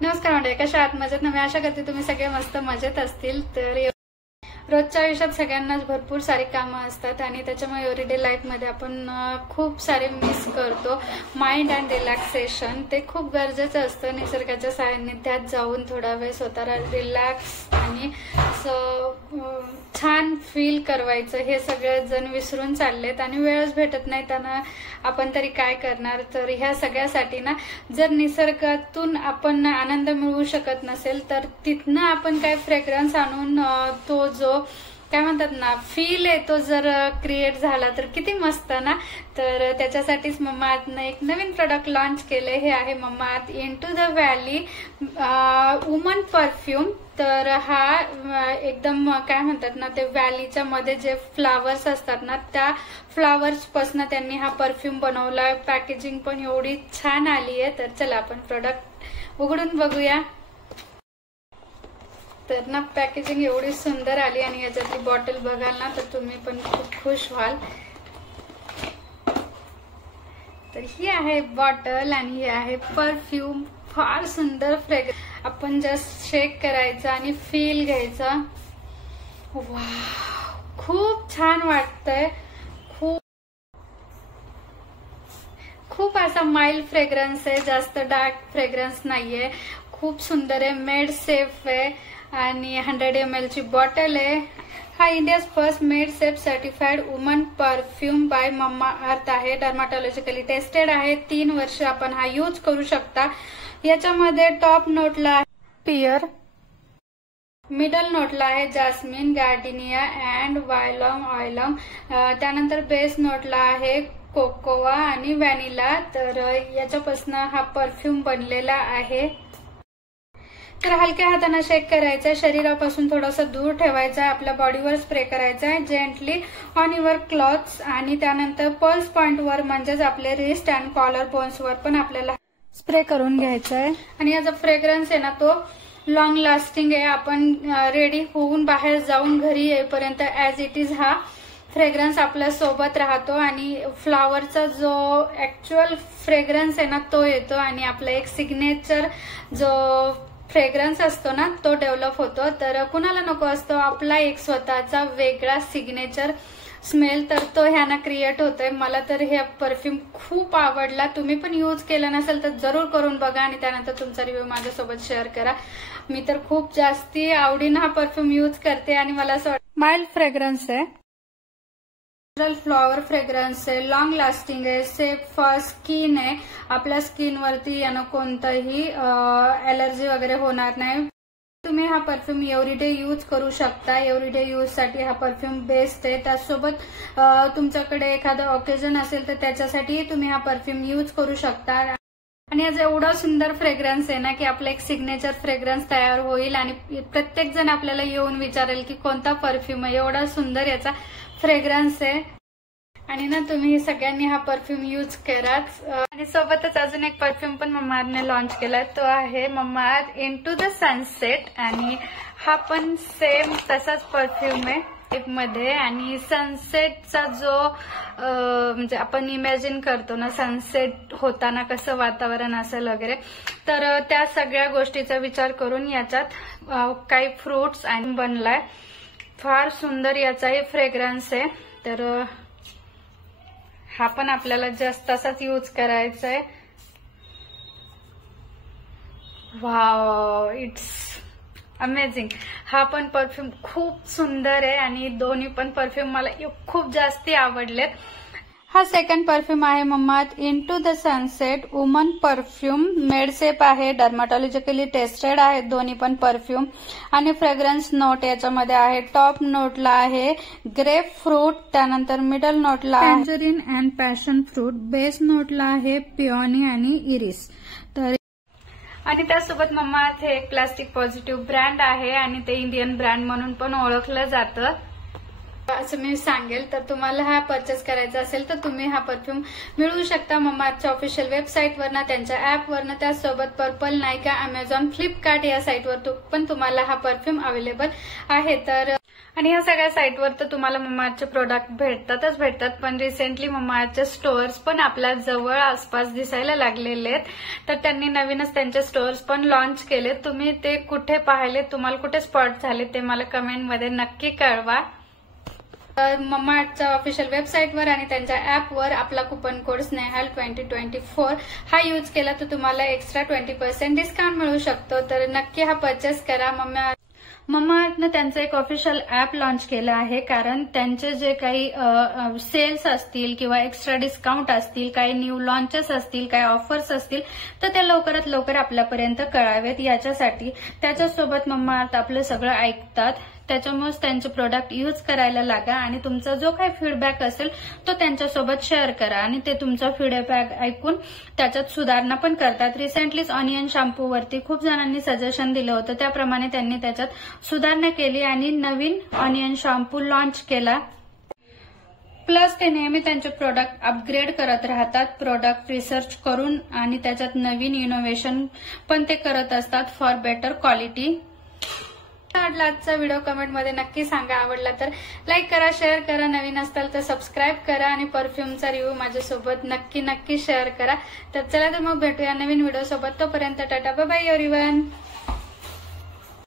नमस्कार मंडळी, कशा आहात? मजेत ना? मी आशा करते तुम्ही सगळे मस्त मजेत असतील. तर रोजच्या आयुष्यात सगळ्यांनाच भरपूर सारी कामं असतात आणि त्याच्यामुळे एव्हरीडे लाईफ मध्ये आपण खूप सारे मिस करतो. माइंड अँड रिलॅक्सेशन ते खूप गरजेचं असतं. निसर्गाच्या सान्निध्यात जाऊन थोडा वेळ स्वतःला रिलॅक्स आणि छान फील करवायचं हे सगळे जण विसरून चाललेत आणि वेळच भेटत नाही त्यांना. आपण तरी काय करणार? तर ह्या सगळ्यासाठी ना, जर निसर्गातून आपण आनंद मिळवू शकत नसेल तर तिथनं आपण काय फ्रेग्रन्स आणून तो जो काय म्हणतात ना फील आहे तो जर क्रिएट झाला तर किती मस्त ना. तर त्याच्यासाठीच मम्माअर्थने एक नवीन प्रोडक्ट लॉन्च केले. हे आहे Mamaearth into the valley woman perfume. तर हा एकदम काय म्हणतात ना, ते व्हॅलीच्या मध्ये जे फ्लावर्स असतात ना, त्या फ्लावर्स पासून त्यांनी हा परफ्यूम बनवलाय. पॅकेजिंग पण एवढी छान आली आहे. तर चला आपण प्रोडक्ट उघडून बघूया. तर ना पॅकेजिंग एवढी सुंदर आली आणि याच्यातली बॉटल बघाल ना तर तुम्ही पण खूप खुश व्हाल. तर ही आहे बॉटल आणि ही आहे परफ्यूम. फार सुंदर फ्रेग्रन्स. आपण जस्ट शेक करायचं आणि फील घ्यायचं. वाव, खूप छान वाटतंय. खूप असा माइल्ड फ्रेग्रन्स आहे, जास्त डार्क फ्रेग्रन्स नाहीये. खूप सुंदर आहे, मेड सेफ आहे आणि 100 ml ची बॉटल आहे. हा India's first made safe certified woman perfume by Mamaearth आहे. डर्माटॉलॉजिकली टेस्टेड आहे. 3 वर्ष आपण हा यूज करू शकता. याच्यामध्ये टॉप नोटला आहे पियर, मिडल नोटला आहे जास्मिन, गार्डिनिया अँड वायलॉंग ऑयलॉंग. त्यानंतर बेस नोटला आहे कोकोवा आणि व्हॅनिला. तर याच्यापासून हा परफ्यूम बनलेला आहे. तर हलक्या हाताने शेक करायचं, शरीरापासून थोडंसं दूर ठेवायचं, आपल्या बॉडीवर स्प्रे करायचं आहे जेंटली ऑन युअर क्लॉथ्स. आणि त्यानंतर पल्स पॉइंटवर म्हणजेच आपले रिस्ट अँड कॉलर बोन्सवर पण आपल्याला स्प्रे करून घ्यायचं आहे. आणि याचा फ्रेग्रन्स आहे ना तो लॉंग लास्टिंग आहे. आपण रेडी होऊन बाहेर जाऊन घरी येईपर्यंत ऍज इट इज हा फ्रेग्रन्स आपल्या सोबत राहतो आणि फ्लॉवरचा जो ऍक्च्युअल फ्रेग्रन्स आहे ना तो येतो आणि आपला एक सिग्नेचर जो फ्रेग्रन्स असतो ना तो डेव्हलप होतो. तर कुणाला नको असतो आपला एक स्वतःचा वेगळा सिग्नेचर स्मेल, तर तो ह्याना क्रिएट होतोय. मला तर हे परफ्यूम खूप आवडला. तुम्ही पण यूज केलं नसेल तर जरूर करून बघा आणि त्यानंतर तुमचा रिव्ह्यू माझ्यासोबत शेअर करा. मी तर खूप जास्ती आवडीनं हा परफ्यूम यूज करते आणि मला असं वाटतं माइल्ड फ्रेग्रन्स आहे, फ्लॉवर फ्रेग्रन्स आहे, लॉंग लास्टिंग आहे, सेफ फॉर स्किन आहे. आपल्या स्किनवरती यानं कोणतंही ॲलर्जी वगैरे होणार नाही. तुम्ही हा परफ्यूम एव्हरीडे यूज करू शकता. एव्हरीडे यूज साठी हा परफ्यूम बेस्ट आहे. त्यासोबत तुमच्याकडे एखादं ऑकेजन असेल तर त्याच्यासाठी तुम्ही हा परफ्यूम यूज करू शकता. आणि याचा एवढा सुंदर फ्रेग्रन्स आहे ना की आपलं एक सिग्नेचर फ्रेग्रन्स तयार होईल आणि प्रत्येक जण आपल्याला येऊन विचारेल की कोणता परफ्यूम आहे. एवढा सुंदर याचा फ्रेग्रन्स आहे आणि ना तुम्ही सगळ्यांनी हा परफ्यूम यूज कराच. आणि सोबतच अजून एक परफ्यूम पण मम्माअर्थने लॉन्च केलाय, तो आहे मम्माअर्थ इनटू द सनसेट. आणि हा पण सेम तसाच परफ्यूम आहे मध्ये. आणि सनसेटचा जो म्हणजे आपण इमॅजिन करतो ना सनसेट होताना कसं वातावरण असेल वगैरे, तर त्या सगळ्या गोष्टीचा विचार करून याच्यात काही फ्रुट्स आणि बनलाय. फार सुंदर याचाही फ्रेग्रन्स आहे. तर हा पण आपल्याला जस्ट तसाच यूज करायचा आहे. Wow, it's amazing. हा पण परफ्यूम खूप सुंदर आहे आणि दोन्ही पण परफ्यूम मला खूप जास्ती आवडलेत. हा सेकंड परफ्यूम आहे Mamaearth into the sunset woman perfume. Made safe आहे, डर्माटॉलॉजिकली टेस्टेड आहे दोन्ही पण परफ्यूम. आणि फ्रेग्रन्स नोट याच्यामध्ये आहे. टॉप नोटला आहे ग्रेप फ्रूट, त्यानंतर मिडल नोटला tangerine and passion fruit, base नोटला आहे पिओनी आणि इरिस. तर आणि त्यासोबत मम्माअर्थ हे एक प्लास्टिक पॉझिटिव्ह ब्रँड आहे आणि ते इंडियन ब्रँड म्हणून पण ओळखलं जातं. असं मी सांगेल. तर तुम्हाला हा परचेस करायचा असेल तर तुम्ही हा परफ्यूम मिळवू शकता ममाअर्थच्या ऑफिशियल वेबसाईटवरनं, त्यांच्या ऍपवरनं. त्याचसोबत पर्पल, नायका, अमेझॉन, फ्लिपकार्ट या साईटवर पण तुम्हाला हा परफ्यूम अवेलेबल आहे. तर आणि ह्या सगळ्या साईटवर तर तुम्हाला ममाअर्थचे प्रोडक्ट भेटतात, पण रिसेंटली ममाअर्थचे स्टोअर्स पण आपल्या जवळ आसपास दिसायला लागलेले आहेत. तर त्यांनी नवीनच त्यांचे स्टोअर्स पण लॉन्च केले. तुम्ही ते कुठे पाहिले, तुम्हाला कुठे स्पॉट झाले ते मला कमेंटमध्ये नक्की कळवा. ममाअर्थच्या ऑफिशियल वेबसाईटवर आणि त्यांच्या ऍपवर आपला कुपन कोड स्नेहल2024 हा यूज केला तर तुम्हाला एक्स्ट्रा 20% डिस्काउंट मिळू शकतो. तर नक्की हा परचेस करा. ममाअर्थनं त्यांचं एक ऑफिशियल ऍप लॉन्च केलं आहे, कारण त्यांचे जे काही सेल्स असतील किंवा एक्स्ट्रा डिस्काउंट असतील, काही न्यू लॉन्चेस असतील, काही ऑफर्स असतील तर त्या लवकरात लवकर आपल्यापर्यंत कळावेत याच्यासाठी. त्याच्यासोबत ममाअर्थ आपलं सगळं ऐकतात, त्याच्यामुळेच त्यांचे प्रोडक्ट यूज करायला लागा आणि तुमचा जो काही फीडबॅक असेल तो त्यांच्यासोबत शेअर करा आणि ते तुमचा फीडबॅक ऐकून त्याच्यात सुधारणा पण करतात. रिसेंटलीच ऑनियन शॅम्पूवरती खूप जणांनी सजेशन दिलं होतं, त्याप्रमाणे त्यांनी त्याच्यात सुधारणा केली आणि नवीन ऑनियन शॅम्पू लॉन्च केला. प्लस ते नेहमी त्यांचे प्रोडक्ट अपग्रेड करत राहतात, प्रोडक्ट रिसर्च करून, आणि त्याच्यात नवीन इनोव्हेशन पण ते करत असतात फॉर बेटर क्वालिटी. आजचा व्हिडिओ कमेंटमध्ये नक्की सांगा. आवडला तर लाईक करा, शेअर करा, नवीन असताल तर सबस्क्राईब करा आणि परफ्यूमचा रिव्ह्यू माझ्यासोबत नक्की शेअर करा. तर चला तर मग भेटूया नवीन व्हिडिओ सोबत. तोपर्यंत टाटा, बाय बाय एव्हरीवन.